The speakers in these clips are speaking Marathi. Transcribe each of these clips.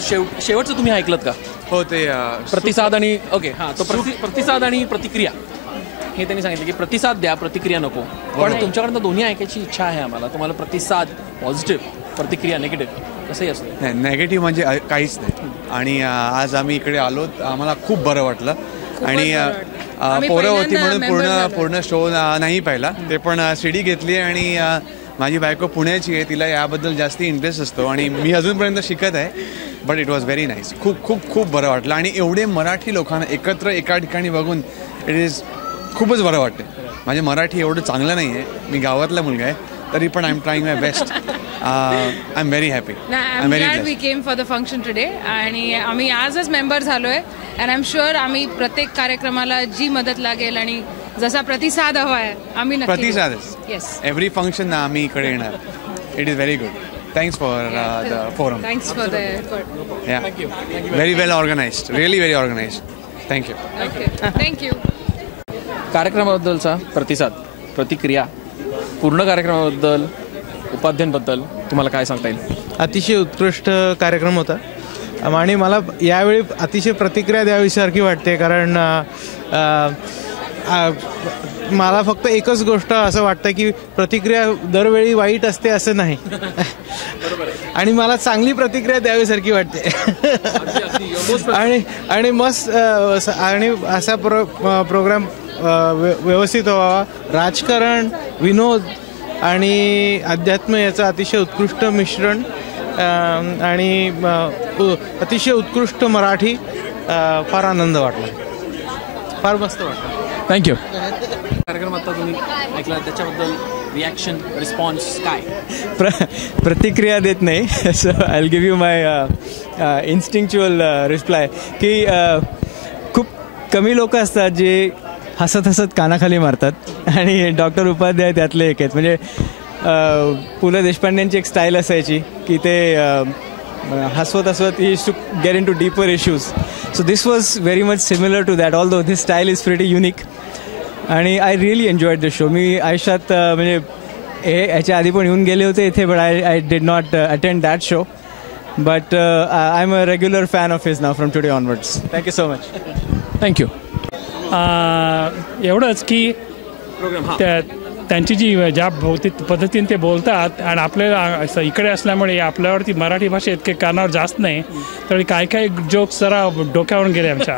शेवटचं तुम्ही ऐकलत का? हो ते प्रतिसाद आणि ओके हां तो प्रतिसाद आणि प्रतिक्रिया हे त्यांनी सांगितलं की प्रतिसाद द्या प्रतिक्रिया नको. पण तुमच्याकडनं दोन्ही ऐकायची इच्छा आहे आम्हाला. तुम्हाला प्रतिसाद पॉझिटिव्ह, प्रतिक्रिया निगेटिव्ह कसंही असतं. नाही नेगेटिव्ह म्हणजे काहीच नाही. आणि आज आम्ही इकडे आलो आम्हाला खूप बरं वाटलं. आणि पोरं होती म्हणून पूर्ण शो नाही पाहिला. ते पण सीडी घेतली आणि माझी बायको पुण्याची आहे तिला याबद्दल जास्ती इंटरेस्ट असतो आणि मी अजूनपर्यंत शिकत आहे. But it was very nice. खूप खूप खूप बरं वाटलं आणि एवढे मराठी लोकांना एकत्र एका ठिकाणी बघून इट इज खूपच बरं वाटतं. माझे मराठी एवढं चांगलं नाही आहे. मी गावातला मुलगा आहे तरी पण I am trying my best. I am very happy. I'm glad we came for the function today आणि आम्ही आजच मेंबर झालोय अँड आय एम शुअर आम्ही प्रत्येक कार्यक्रमाला जी मदत लागेल आणि जसा प्रतिसाद हवा आहे आम्ही नक्की प्रतिसादच. येस एव्हरी फंक्शन आम्ही इकडे येणार. It is very good. Thanks for the forum. Thanks for the effort. या very well organised. Really very organised. Thank you. Thank you. कार्यक्रमाबद्दलचा प्रतिसाद प्रतिक्रिया पूर्ण कार्यक्रमाबद्दल उपाध्यायांबद्दल तुम्हाला काय सांगता येईल? अतिशय उत्कृष्ट कार्यक्रम होता आणि मला यावेळी अतिशय प्रतिक्रिया द्यावीसारखी वाटते. कारण मला फक्त एकच गोष्ट असं वाटतं की प्रतिक्रिया दरवेळी वाईट असते असं नाही. आणि मला चांगली प्रतिक्रिया द्यावीसारखी वाटते. आणि मस्त आणि असा प्रोग्राम व्यवस्थित व्हावा. राजकारण, विनोद आणि अध्यात्म याचं अतिशय उत्कृष्ट मिश्रण आणि अतिशय उत्कृष्ट मराठी. फार आनंद वाटला. फार मस्त वाटलं. थँक्यू. कार्यक्रम आता तुम्ही ऐकला त्याच्याबद्दल रिॲक्शन रिस्पॉन्स काय? प्रतिक्रिया देत नाही. So I will give you my instinctual reply की खूप कमी लोक असतात जे हसत हसत कानाखाली मारतात आणि डॉक्टर उपाध्याय त्यातले एक आहेत. म्हणजे पु ल देशपांडेंची एक स्टाईल असायची की ते हसवत हसवत ही to get into deeper issues. So this was very much similar to that although this style is pretty unique आणि I really enjoyed this show. मी आयुष्यात म्हणजे याच्या आधी पण येऊन गेले होते इथे but I did not attend that show but I am a regular fan of his नाव from today onwards. Thank you so much. Thank you. एवढंच की त्यांची जी ज्या भौतिक पद्धतीने ते बोलतात आणि आपल्याला इकडे असल्यामुळे आपल्यावरती मराठी भाषा इतके कानावर जास्त नाही तर काही काही जोक्स जरा डोक्यावरून गेले आमच्या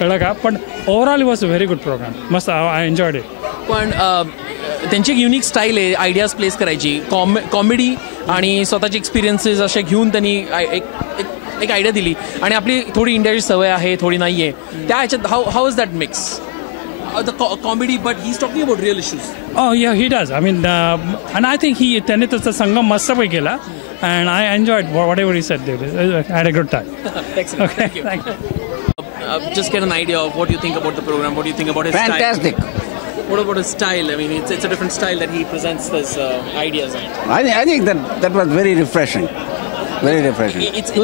कळलं का. पण overall was a very good programme. मस्त आय एन्जॉयड इट. पण त्यांची एक युनिक स्टाईल आहे आयडियाज प्लेस करायची. कॉमेडी आणि स्वतःचे एक्सपिरियन्सेस असे घेऊन त्यांनी एक आयडिया दिली आणि आपली थोडी इंडियाची सवय आहे थोडी नाही आहे त्या ह्याच्यात how is that mix the comedy but he's talking about real issues. Oh yeah, he does. I mean and I think त्याने त्याचा संगम मस्तपैकी केला and I enjoyed whatever he said there. I had a good time. Excellent. Okay. Thank you. Just get an idea of what you think about the program, what do you think about his Fantastic. Style. What about his style? I mean it's a different style that he presents his ideas in. I think that was very refreshing. Very refreshing. It's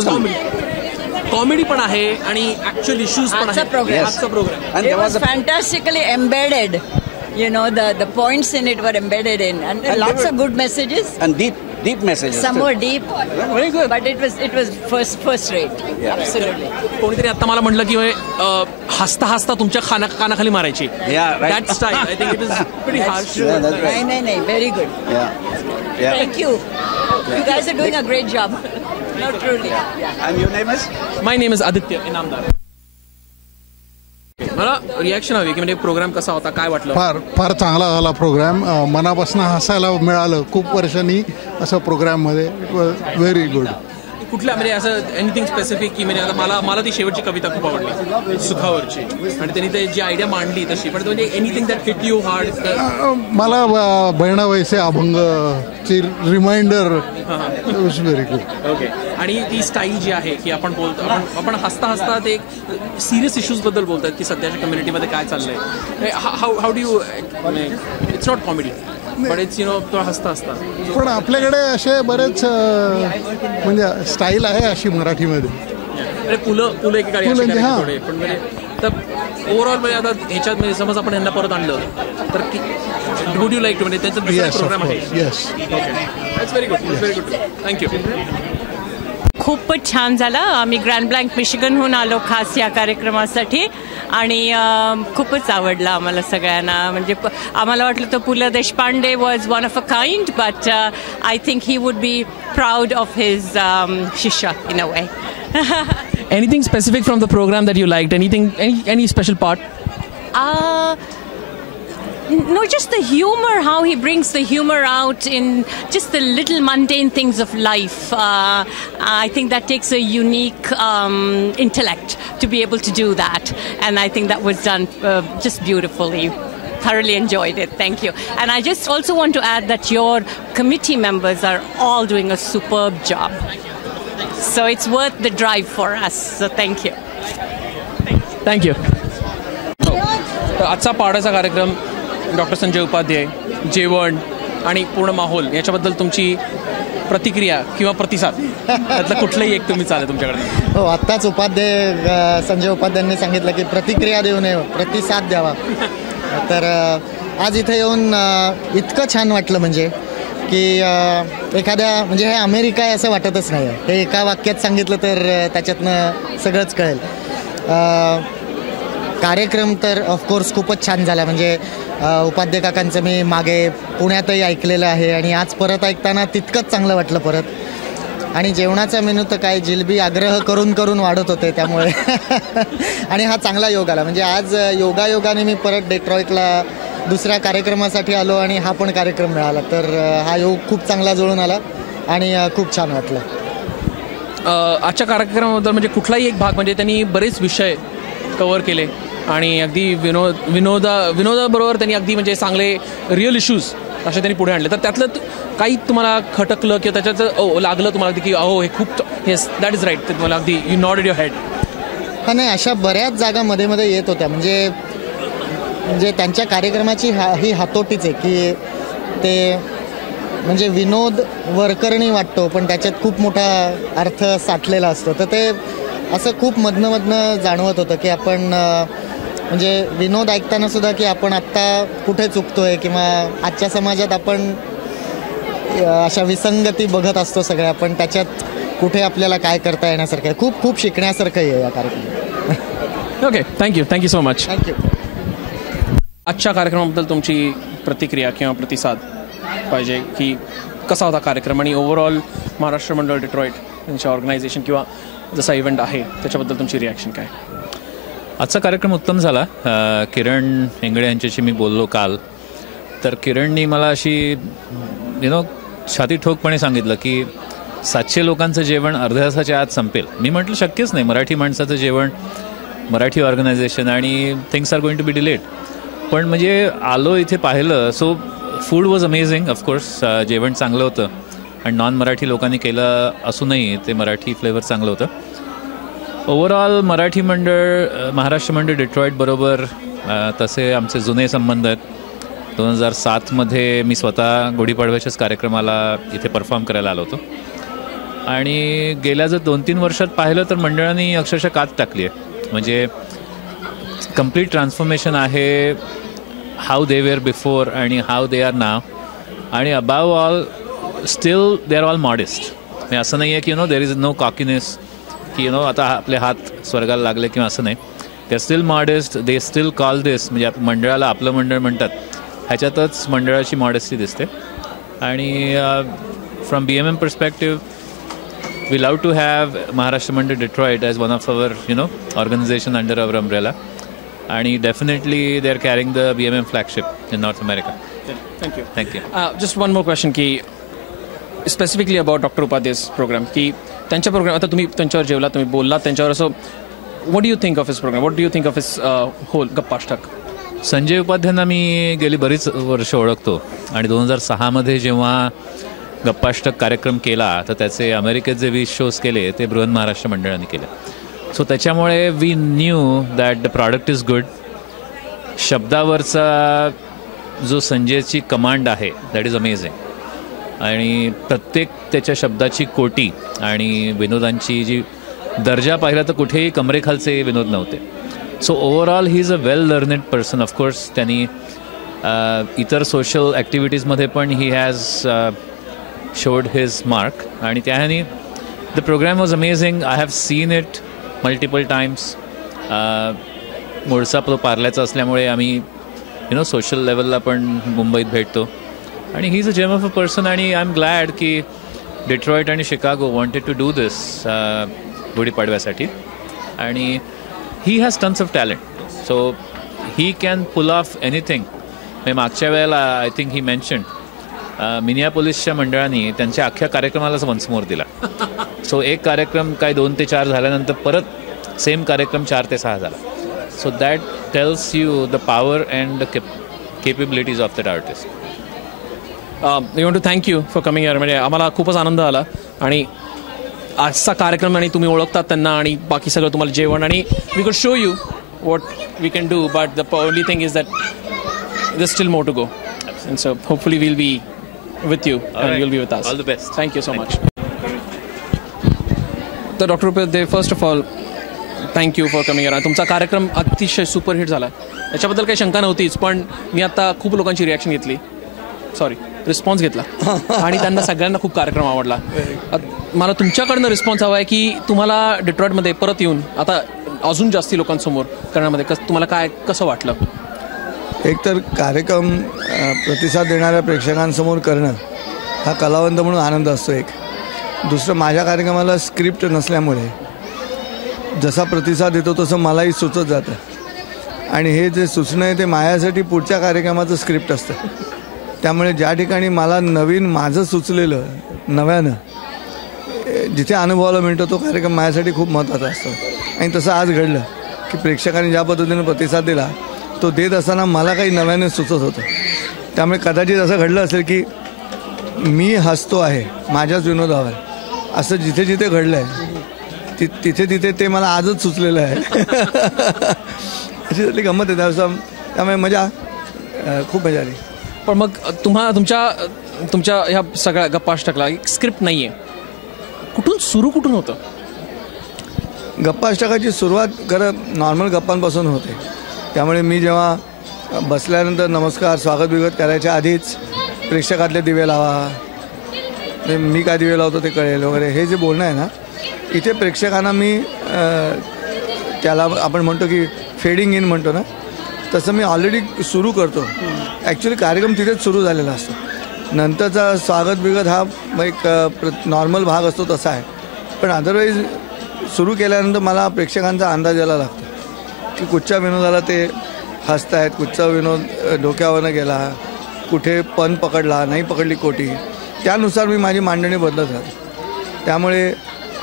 comedy पण आहे आणि ऍक्च्युअल इश्यूज पण आहे. आजचा programme it was fantastically embedded. You know the points in it were embedded in and lots of good messages and deep messages. Some more deep. Very good. But it was first rate. Yeah. Absolutely. कोणीतरी आता मला म्हटलं की हसता हसता तुमच्या कानाखाली मारायची. Yeah, right. That style I think it is pretty harsh. Yeah, that's right. No, very good. Yeah. Thank you. You guys are doing a great job. No, truly. And your name is? My name is Aditya Inamdar. मला रिॲक्शन हवी की म्हणजे प्रोग्राम कसा होता काय वाटलं? फार चांगला झाला प्रोग्राम. मनापासून हसायला मिळालं खूप वर्षांनी असं प्रोग्राममध्ये. It was very good. कुठल्या म्हणजे असं एनिथिंग स्पेसिफिक की म्हणजे आता मला ती शेवटची कविता खूप आवडली सुखावरची आणि त्यांनी ते जी आयडिया मांडली तशी पण म्हणजे anything that hit you hard. मला बहिणा वैसे अभंगची reminder was very good. Okay. आणि ती स्टाईल जी आहे की आपण बोलतो आपण हसता हसता ते एक सिरियस इश्यूज बद्दल बोलतात की सध्याच्या कम्युनिटीमध्ये काय चाललंय. How do you it's not comedy but it's तो हसता हसता. पण आपल्याकडे असे बरेच म्हणजे स्टाईल आहे अशी मराठीमध्ये. पुलं एकेकाळी थोडे पण म्हणजे तर ओव्हरऑल म्हणजे आता ह्याच्यात म्हणजे समज आपण यांना परत आणलं तर वुड यू लाईक टू म्हणजे त्यांचा प्रोग्राम आहे. Yes. Okay. That's very good. Thank you. खूपच छान झाला. आम्ही ग्रँड ब्लँक मिशिगनहून आलो खास या कार्यक्रमासाठी आणि खूपच आवडला आम्हाला सगळ्यांना. म्हणजे आम्हाला वाटलं तर Pu La Deshpande was one of a kind, but I think he would be proud of his शिष्या in a way. Anything specific from the program that you liked? Anything, any special part? No, just the humor, how he brings the humor out in just the little mundane things of life. I think that takes a unique intellect to be able to do that. And I think that was done just beautifully. Thoroughly enjoyed it. Thank you. And I just also want to add that your committee members are all doing a superb job. So it's worth the drive for us. So thank you. Thank you. आजचा पाडाचा कार्यक्रम डॉक्टर संजय उपाध्याय, जेवण आणि पूर्ण माहोल याच्याबद्दल तुमची प्रतिक्रिया किंवा प्रतिसाद त्यातलं कुठलंही एक तुम्ही चालेल तुमच्याकडे. हो, आत्ताच संजय उपाध्यायांनी सांगितलं की प्रतिक्रिया देऊ नये, प्रतिसाद द्यावा. तर आज इथे येऊन इतकं छान वाटलं म्हणजे की एखाद्या म्हणजे हे अमेरिका आहे असं वाटतच नाही आहे. हे एका वाक्यात सांगितलं तर त्याच्यातनं सगळंच कळेल. कार्यक्रम तर ऑफकोर्स खूपच छान झाला. म्हणजे उपाध्याय काकांचं मी मागे पुण्यातही ऐकलेलं आहे आणि आज परत ऐकताना तितकंच चांगलं वाटलं परत. आणि जेवणाचा मेनू तर काय जिलबी आग्रह करून करून वाढत होते त्यामुळे आणि हा चांगला योग आला. म्हणजे आज योगायोगाने मी परत डेट्रॉईटला दुसऱ्या कार्यक्रमासाठी आलो आणि हा पण कार्यक्रम मिळाला. तर हा योग खूप चांगला जुळून आला आणि खूप छान वाटलं. आजच्या कार्यक्रमाबद्दल म्हणजे कुठलाही एक भाग म्हणजे त्यांनी बरेच विषय कव्हर केले आणि अगदी विनोदाबरोबर त्यांनी अगदी म्हणजे चांगले रिअल इश्यूज असे त्यांनी पुढे आणले. तर त्यातलं काही तुम्हाला खटकलं किंवा त्याच्यात लागलं तुम्हाला की हे खूप येस दॅट इज राईट, ते तुम्हाला अगदी यू नॉडेड युअर हेड? हा, नाही, अशा बऱ्याच जागा मध्ये मध्ये येत होत्या. म्हणजे त्यांच्या कार्यक्रमाची ही हातोटीच आहे की ते म्हणजे विनोद वरकरणी वाटतो पण त्याच्यात खूप मोठा अर्थ साठलेला असतो. तर ते असं खूप मधनं जाणवत होतं की आपण म्हणजे विनोद ऐकताना सुद्धा की आपण आत्ता कुठे चुकतोय किंवा आजच्या समाजात आपण अशा विसंगती बघत असतो सगळ्या, पण त्याच्यात कुठे आपल्याला काय करता येण्यासारखं आहे. खूप खूप शिकण्यासारखं आहे या कार्यक्रमात. Okay, thank you so much. Thank you. आजच्या कार्यक्रमाबद्दल तुमची प्रतिक्रिया किंवा प्रतिसाद पाहिजे की कसा होता कार्यक्रम आणि ओव्हरऑल महाराष्ट्र मंडळ डेट्रॉईट त्यांच्या ऑर्गनायझेशन किंवा जसा इव्हेंट आहे त्याच्याबद्दल तुमची रिॲक्शन काय? आजचा कार्यक्रम उत्तम झाला. किरण हेंगडे यांच्याशी मी बोललो काल, तर किरणनी मला अशी छाती ठोकपणे सांगितलं की 700 लोकांचं जेवण अर्ध्या तासाच्या आत संपेल. मी म्हटलं शक्यच नाही, मराठी माणसाचं जेवण, मराठी ऑर्गनायझेशन आणि things are going to be delayed. पण म्हणजे आलो इथे पाहिलं, so food was amazing. Of course जेवण चांगलं होतं आणि नॉन मराठी लोकांनी केलं असूनही ते मराठी फ्लेवर चांगलं होतं. ओव्हरऑल मराठी मंडळ, महाराष्ट्र मंडळ डेट्रॉईट बरोबर तसे आमचे जुने संबंध आहेत. 2007 मी स्वतः गुढीपाडव्याच्याच कार्यक्रमाला इथे परफॉर्म करायला आलो होतो आणि गेल्या जर 2-3 वर्षात पाहिलं तर मंडळांनी अक्षरशः कात टाकली आहे. म्हणजे कम्प्लीट ट्रान्सफॉर्मेशन आहे, हाऊ दे वेअर बिफोर आणि हाऊ दे आर नाव. आणि above all steel they are all modest. म्हणजे असं नाही आहे की देर इज नो कॉकीनेस की आता आपले हात स्वर्गाला लागले किंवा असं नाही. They are still modest, they still call this, म्हणजे मंडळाला आपलं मंडळ म्हणतात, ह्याच्यातच मंडळाची मॉडेस्टी दिसते. आणि from BMM perspective we love to have Maharashtra Mandal Detroit as one of our organisation under our umbrella. आणि definitely they are carrying the BMM flagship in North America. Thank you. Just one more question की स्पेसिफिकली अबाउट डॉक्टर उपाध्याय's प्रोग्राम, की त्यांच्या प्रोग्राम, आता तुम्ही त्यांच्यावर जेवला, तुम्ही बोललात त्यांच्यावर, असं what do you think of his programme, what do you think of his whole गप्पाष्टक? संजय उपाध्यायांना मी गेली बरीच वर्ष ओळखतो आणि 2006 जेव्हा गप्पाष्टक कार्यक्रम केला तर त्याचे अमेरिकेत जे 20 शोज केले ते बृहन महाराष्ट्र मंडळाने केले. सो त्याच्यामुळे we knew that the product is good. शब्दावरचा जो संजयची कमांड आहे दॅट इज अमेझिंग. आणि प्रत्येक त्याच्या शब्दाची कोटी आणि विनोदांची जी दर्जा पाहिला तर कुठेही कमरेखालचे विनोद नव्हते. So overall he is a well learned person. Of course त्यांनी इतर सोशल ॲक्टिव्हिटीजमध्ये पण he has showed his mark आणि त्याने The program was amazing. I have seen it multiple times. मूळचा पार्ल्याचा असल्यामुळे आम्ही सोशल लेवलला पण मुंबईत भेटतो आणि he is a gem of a person आणि आय एम ग्लॅड की डिट्रॉइट आणि Chicago wanted to do this गुढीपाडव्यासाठी आणि he has tons of talent so he can pull off anything. मागच्या वेळेला आय थिंक ही मेन्शन मिनियापोलिसच्या मंडळाने त्यांच्या अख्ख्या कार्यक्रमालाच वन्समोर दिला. सो एक कार्यक्रम काय 2 ते 4 झाल्यानंतर परत सेम कार्यक्रम 4 ते 6 झाला. So that tells you the power and the capabilities of that artist. We want to thank you for coming here. म्हणजे आम्हाला खूपच आनंद आला आणि आजचा कार्यक्रम आणि तुम्ही ओळखतात त्यांना आणि बाकी सगळं तुम्हाला जेवण आणि we could show you what we can do but the only thing is that there's still more to go and so hopefully we'll be with you and you'll be with us. All the best. Thank you so much. तर doctor RuPay they first of all thank you for coming here. तुमचा कार्यक्रम अतिशय सुपरहिट झाला याच्याबद्दल काही शंका नव्हतीच पण मी आता खूप लोकांची रिॲक्शन घेतली रिस्पॉन्स घेतला आणि त्यांना सगळ्यांना खूप कार्यक्रम आवडला. मला तुमच्याकडनं रिस्पॉन्स हवा आहे की तुम्हाला डिट्रॉइटमध्ये परत येऊन आता अजून जास्ती लोकांसमोर करण्यामध्ये तुम्हाला काय कसं वाटलं. एकतर कार्यक्रम प्रतिसाद देणाऱ्या प्रेक्षकांसमोर करणं हा कलावंत म्हणून आनंद असतो एक. दुसरं माझ्या कार्यक्रमाला स्क्रिप्ट नसल्यामुळे जसा प्रतिसाद येतो तसं मलाही सुचत जातं आणि हे जे सुचणं आहे ते माझ्यासाठी पुढच्या कार्यक्रमाचं स्क्रिप्ट असतं. त्यामुळे ज्या ठिकाणी मला नवीन माझं सुचलेलं नव्यानं जिथे अनुभवाला मिळतो तो कार्यक्रम माझ्यासाठी खूप महत्त्वाचा असतो आणि तसं आज घडलं की प्रेक्षकांनी ज्या पद्धतीनं प्रतिसाद दिला तो देत असताना मला काही नव्याने सुचत होतं. त्यामुळे कदाचित असं घडलं असेल की मी हसतो आहे माझ्याच विनोदावर असं जिथे जिथे घडलं आहे तिथे तिथे ते मला आजच सुचलेलं आहे. अशी त्यातली गंमत आहे त्यामुळे मजा खूप मजा आली. पण मग तुमच्या ह्या सगळ्या गप्पाष्टकला स्क्रिप्ट नाही आहे कुठून होतं. गप्पाष्टकाची सुरुवात खरं नॉर्मल गप्पांपासून होते. त्यामुळे मी जेव्हा बसल्यानंतर नमस्कार स्वागत बिगत करायच्या आधीच प्रेक्षकातले दिवे लावा मी काय दिवे लावतो ते कळेल वगैरे हे जे बोलणं आहे ना इथे प्रेक्षकांना मी त्याला आपण म्हणतो की फेडिंग इन म्हणतो ना तसं मी ऑलरेडी सुरू करतो. ॲक्च्युली कार्यक्रम तिथेच सुरू झालेला असतो. नंतरचा स्वागत बिगत हा एक नॉर्मल भाग असतो तसा आहे. पण अदरवाईज सुरू केल्यानंतर मला प्रेक्षकांचा अंदाज यायला लागतो की कुठच्या विनोदाला ते हसतायत कुठचा विनोद डोक्यावरनं गेला कुठे पण पकडला नाही पकडली कोटी त्यानुसार मी माझी मांडणी बदलत राहतो. त्यामुळे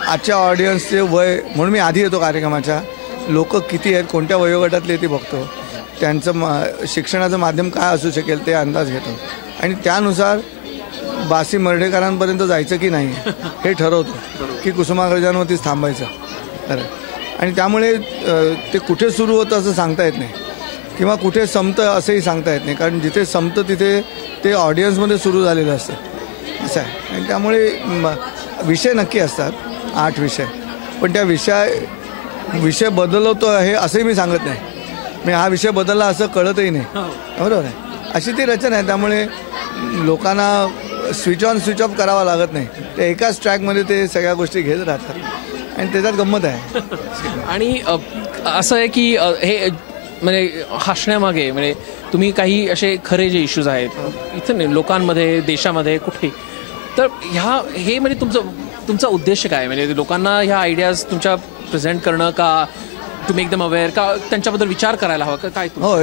आजच्या ऑडियन्सचे वय म्हणून मी आधी येतो कार्यक्रमाच्या लोक किती आहेत कोणत्या वयोगटातले ते बघतो त्यांचं शिक्षणाचं माध्यम काय असू शकेल ते अंदाज घेतो आणि त्यानुसार बासी मर्ढेकरांपर्यंत जायचं की नाही हे ठरवतो की कुसुमाग्रजांवरतीच थांबायचं खरं. आणि त्यामुळे ते कुठे सुरू होतं असं सांगता येत नाही किंवा कुठे संपतं असंही सांगता येत नाही कारण जिथे संपतं तिथे ते ऑडियन्समध्ये सुरू झालेलं असतं असं आहे. आणि त्यामुळे विषय नक्की असतात 8 विषय पण त्या विषय बदलवतो आहे असंही मी सांगत नाही. मी हा विषय बदलला असं कळतही नाही बरोबर आहे. अशी ती रचना आहे. त्यामुळे लोकांना स्विच ऑन स्विच ऑफ करावा लागत नाही. ते एकाच ट्रॅकमध्ये ते सगळ्या गोष्टी घेत राहतात आणि त्याच्यात गंमत आहे. आणि असं आहे की हे म्हणजे हसण्यामागे म्हणजे तुम्ही काही असे खरे जे इश्यूज आहेत इथं लोकांमध्ये देशामध्ये कुठे तर हे म्हणजे तुमचा उद्देश काय म्हणजे लोकांना ह्या आयडियाज तुमच्या प्रेझेंट करणं का टू मेक दम अवेअर का त्यांच्याबद्दल विचार करायला हवा का काय. हो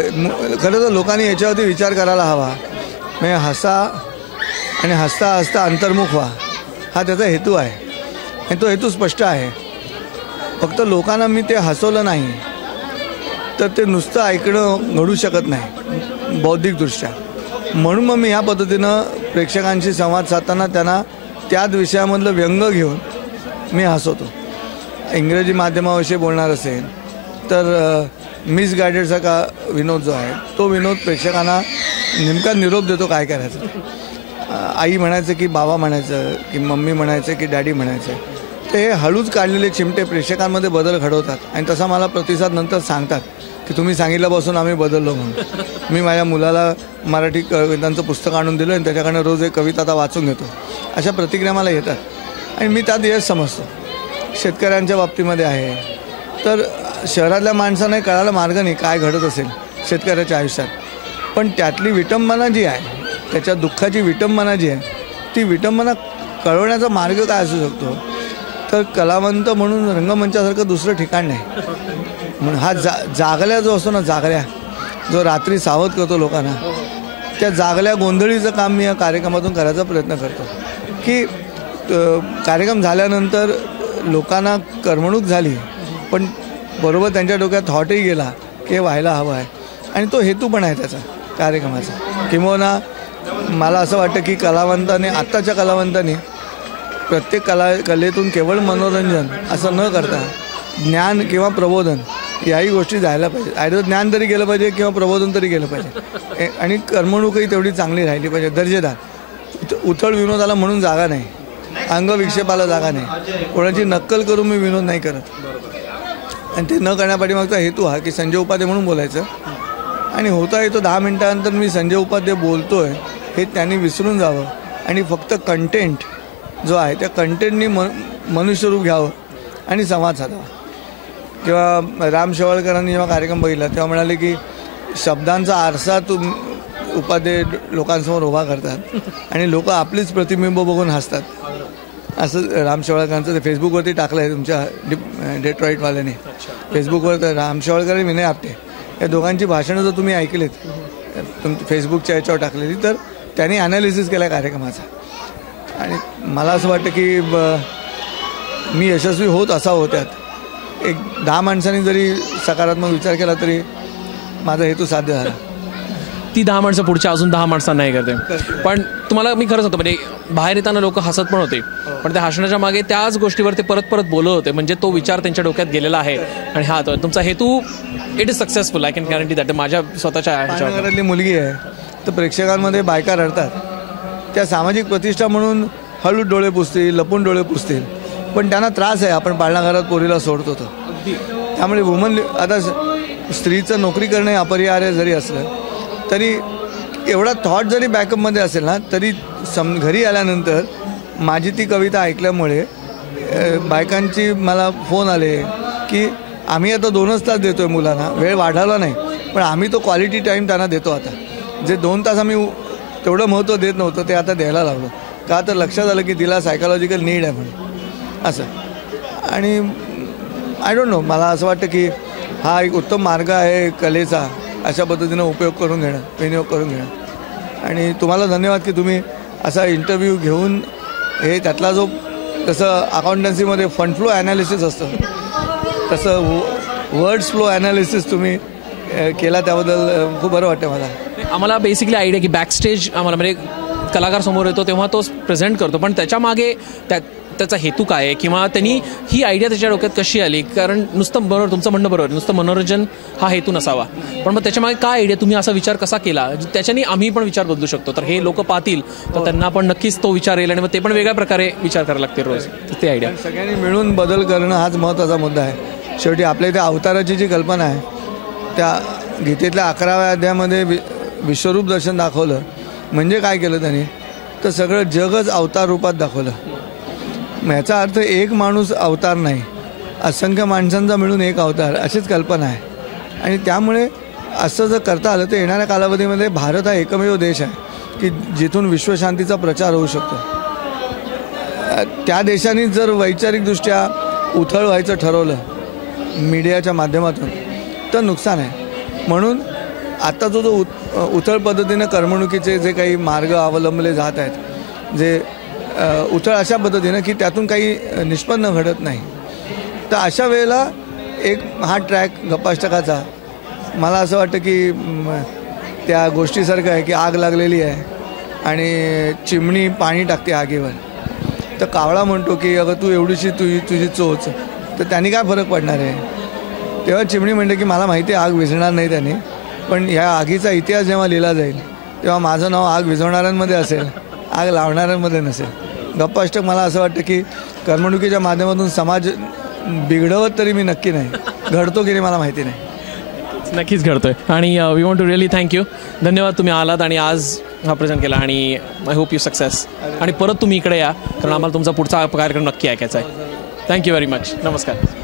खरं तर लोकांनी याच्यावरती विचार करायला हवा म्हणजे हसा आणि हसता हसता अंतर्मुख व्हा हा त्याचा हेतू आहे आणि तो हेतू स्पष्ट आहे. फक्त लोकांना मी ते हसवलं नाही तर ते नुसतं ऐकणं घडू शकत नाही बौद्धिकदृष्ट्या. म्हणून मग मी ह्या पद्धतीनं प्रेक्षकांशी संवाद साधताना त्यांना त्याच विषयामधलं व्यंग घेऊन मी हसवतो. इंग्रजी माध्यमाविषयी बोलणार असेल तर मिसगायडेडसारखा विनोद जो आहे तो विनोद प्रेक्षकांना नेमका निरोप देतो काय करायचं. आई म्हणायचं की बाबा म्हणायचं की मम्मी म्हणायचं की डॅडी म्हणायचं ते हे हळूच काढलेले चिमटे प्रेक्षकांमध्ये बदल घडवतात आणि तसा मला प्रतिसाद नंतर सांगतात की तुम्ही सांगितल्यापासून आम्ही बदललो म्हणून. मी माझ्या मुलाला मराठी कवितांचं पुस्तक आणून दिलं आणि त्याच्याकडनं रोज एक कविता आता वाचून घेतो. अशा प्रतिक्रिया मला येतात आणि मी त्यात यश समजतो. शेतकऱ्यांच्या बाबतीमध्ये आहे. तर शहरातल्या माणसांना कळायला मार्ग नाही काय घडत असेल शेतकऱ्याच्या आयुष्यात. पण त्यातली विटंबना जी आहे, त्याच्या दुःखाची विटंबना जी आहे, ती विटंबना कळवण्याचा मार्ग काय असू शकतो. तर कलावंत म्हणून रंगमंचासारखं दुसरं ठिकाण नाही. म्हणून हा जागल्या जो असतो ना, जागल्या जो रात्री सावध करतो लोकांना, त्या जागल्या गोंधळीचं काम मी या कार्यक्रमातून करायचा प्रयत्न करतो. की कार्यक्रम झाल्यानंतर लोकांना करमणूक झाली, पण बरोबर त्यांच्या डोक्यात थॉटही गेला की हे व्हायला हवं आहे. आणि तो हेतू पण आहे त्याचा कार्यक्रमाचा. किंवा मला असं वाटतं की कलावंताने, आत्ताच्या कलावंतांनी प्रत्येक कलेतून केवळ मनोरंजन असं न करता ज्ञान किंवा प्रबोधन याही गोष्टी जायला पाहिजे. आयदर ज्ञान तरी गेलं पाहिजे किंवा प्रबोधन तरी गेलं पाहिजे. आणि करमणूकही तेवढी चांगली राहिली पाहिजे, दर्जेदार. उथळ विनोदाला म्हणून जागा नाही, अंगविक्षेपाला जागा नाही. कोणाची नक्कल करून मी विनोद नाही करत. आणि ते न करण्यापाठीमागचा हेतू हा की संजय उपाध्ये म्हणून बोलायचं. आणि होता येतो 10 मिनिटानंतर मी संजय उपाध्ये बोलतोय हे त्यांनी विसरून जावं आणि फक्त कंटेंट जो आहे त्या कंटेंटनी मनुष्यरूप घ्यावं आणि संवाद साधावा. किंवा राम शेवाळकरांनी जेव्हा कार्यक्रम बघितला तेव्हा म्हणाले की शब्दांचा आरसा उपाध्ये लोकांसमोर उभा करतात आणि लोक आपलीच प्रतिबिंब बघून हसतात. असं राम शेवाळकरांचं ते फेसबुकवरती टाकलं आहे तुमच्या डेट्रॉईटवाल्याने. फेसबुकवर तर राम शेवाळकर आणि विनय आपटे या दोघांची भाषणं जर तुम्ही ऐकलेत फेसबुकच्या याच्यावर टाकलेली, तर त्यांनी ॲनालिसिस केला कार्यक्रमाचा. आणि मला असं वाटतं की मी यशस्वी होत असावं. त्यात एक 10 माणसांनी जरी सकारात्मक विचार केला तरी माझा हेतू साध्य झाला. ती 10 माणसं पुढच्या अजून 10 माणसांना नाही करते. पण तुम्हाला मी खरंच होतं म्हणजे बाहेर येताना लोक हसत पण होते, पण त्या हसण्याच्या मागे त्याच गोष्टीवर ते परत परत बोलत होते. म्हणजे तो विचार त्यांच्या डोक्यात गेलेला आहे. आणि हा तो तुमचा हेतू it is successful. I can guarantee that. माझ्या स्वतःच्या घरातली मुलगी आहे तर प्रेक्षकांमध्ये बायका रडतात. त्या सामाजिक प्रतिष्ठा म्हणून हळू डोळे पुसतील, लपून डोळे पुसतील, पण त्यांना त्रास आहे. आपण पाळणा घरात पोरीला सोडतो तो. त्यामुळे वुमन आता स्त्रीचं नोकरी करणे अपरिहार्य जरी असलं तरी एवढा थॉट जरी बॅकअपमध्ये असेल ना, तरी घरी आल्यानंतर माझी ती कविता ऐकल्यामुळे बायकांची मला फोन आले की आम्ही आता 2च तास देतो आहे मुलांना, वेळ वाढवला नाही पण आम्ही तो क्वालिटी टाईम त्यांना देतो. आता जे 2 तास आम्ही तेवढं महत्त्व देत नव्हतं ते आता द्यायला लागलो. का तर लक्षात आलं की तिला सायकोलॉजिकल नीड आहे म्हणून असं. आणि आय डोंट नो, मला असं वाटतं की हा एक उत्तम मार्ग आहे कलेचा, अशा पद्धतीनं उपयोग करून घेणं, विनियोग करून घेणं. आणि तुम्हाला धन्यवाद की तुम्ही असा इंटरव्ह्यू घेऊन हे त्यातला जो तसं अकाउंटन्सीमध्ये फंड फ्लो ॲनालिसिस असतं तसं वर्ड्स फ्लो ॲनालिसिस तुम्ही केला, त्याबद्दल खूप बरं वाटतं मला. आम्हाला बेसिकली आयडिया की बॅकस्टेज आम्हाला म्हणजे कलाकार समोर येतो तेव्हा तो प्रेझेंट करतो, पण त्याच्या मागे त्याचा हेतू काय आहे किंवा त्यांनी ही आयडिया त्याच्या डोक्यात कशी आली. कारण नुसतं बरोबर तुमचं म्हणणं बरोबर, नुसतं मनोरंजन हा हेतू नसावा, पण मग त्याच्या मागे काय आयडिया, तुम्ही असा विचार कसा केला, त्याच्याने आम्ही पण विचार बदलू शकतो. तर हे लोक पाहतील तर त्यांना पण नक्कीच तो विचार येईल आणि मग ते पण वेगळ्या प्रकारे विचार करायला लागते रोज. ते आयडिया सगळ्यांनी मिळून बदल करणं हाच महत्त्वाचा मुद्दा आहे. शेवटी आपल्या इथे अवताराची जी कल्पना आहे त्या गीतेतल्या 11व्या अध्यायामध्ये विश्वरूप दर्शन दाखवलं. म्हणजे काय केलं त्यांनी, तर सगळं जगच अवतार रूपात दाखवलं. याचा अर्थ एक माणूस अवतार नाही, असंख्य माणसांचा मिळून एक अवतार अशीच कल्पना आहे. आणि त्यामुळे असं जर करता आलं तर येणाऱ्या कालावधीमध्ये भारत हा एकमेव देश आहे की जिथून विश्वशांतीचा प्रचार होऊ शकतो. त्या देशांनी जर वैचारिकदृष्ट्या उथळ व्हायचं ठरवलं मीडियाच्या माध्यमातून तर नुकसान आहे. म्हणून आता जो उथळ पद्धतीनं करमणुकीचे जे काही मार्ग अवलंबले जात आहेत, जे उथळ अशा पद्धतीनं की त्यातून काही निष्पन्न घडत नाही, तर अशा वेळेला एक हा ट्रॅक गप्पाष्टकाचा मला असं वाटतं की त्या गोष्टीसारखं आहे की आग लागलेली आहे आणि चिमणी पाणी टाकते आगीवर, तर कावळा म्हणतो की अगं तू एवढीशी तुझी चोच, तर त्यांनी काय फरक पडणार आहे. तेव्हा चिमणी म्हणते की मला माहिती आहे आग विझणार नाही त्यांनी, पण ह्या आगीचा इतिहास जेव्हा लिहिला जाईल तेव्हा माझं नाव आग विझवणाऱ्यांमध्ये असेल, आग लावणाऱ्यांमध्ये नसेल. गप्पाष्टक मला असं वाटतं की करमणुकीच्या माध्यमातून समाज बिघडवत तरी मी नक्की नाही, घडतो की नाही मला माहिती नाही. नक्कीच घडतोय. आणि we want to really thank you. धन्यवाद तुम्ही आलात आणि आज हा प्रेझेंट केला आणि आय होप यू सक्सेस. आणि परत तुम्ही इकडे या कारण आम्हाला तुमचा पुढचा कार्यक्रम नक्की ऐकायचा आहे. Thank you very much. नमस्कार.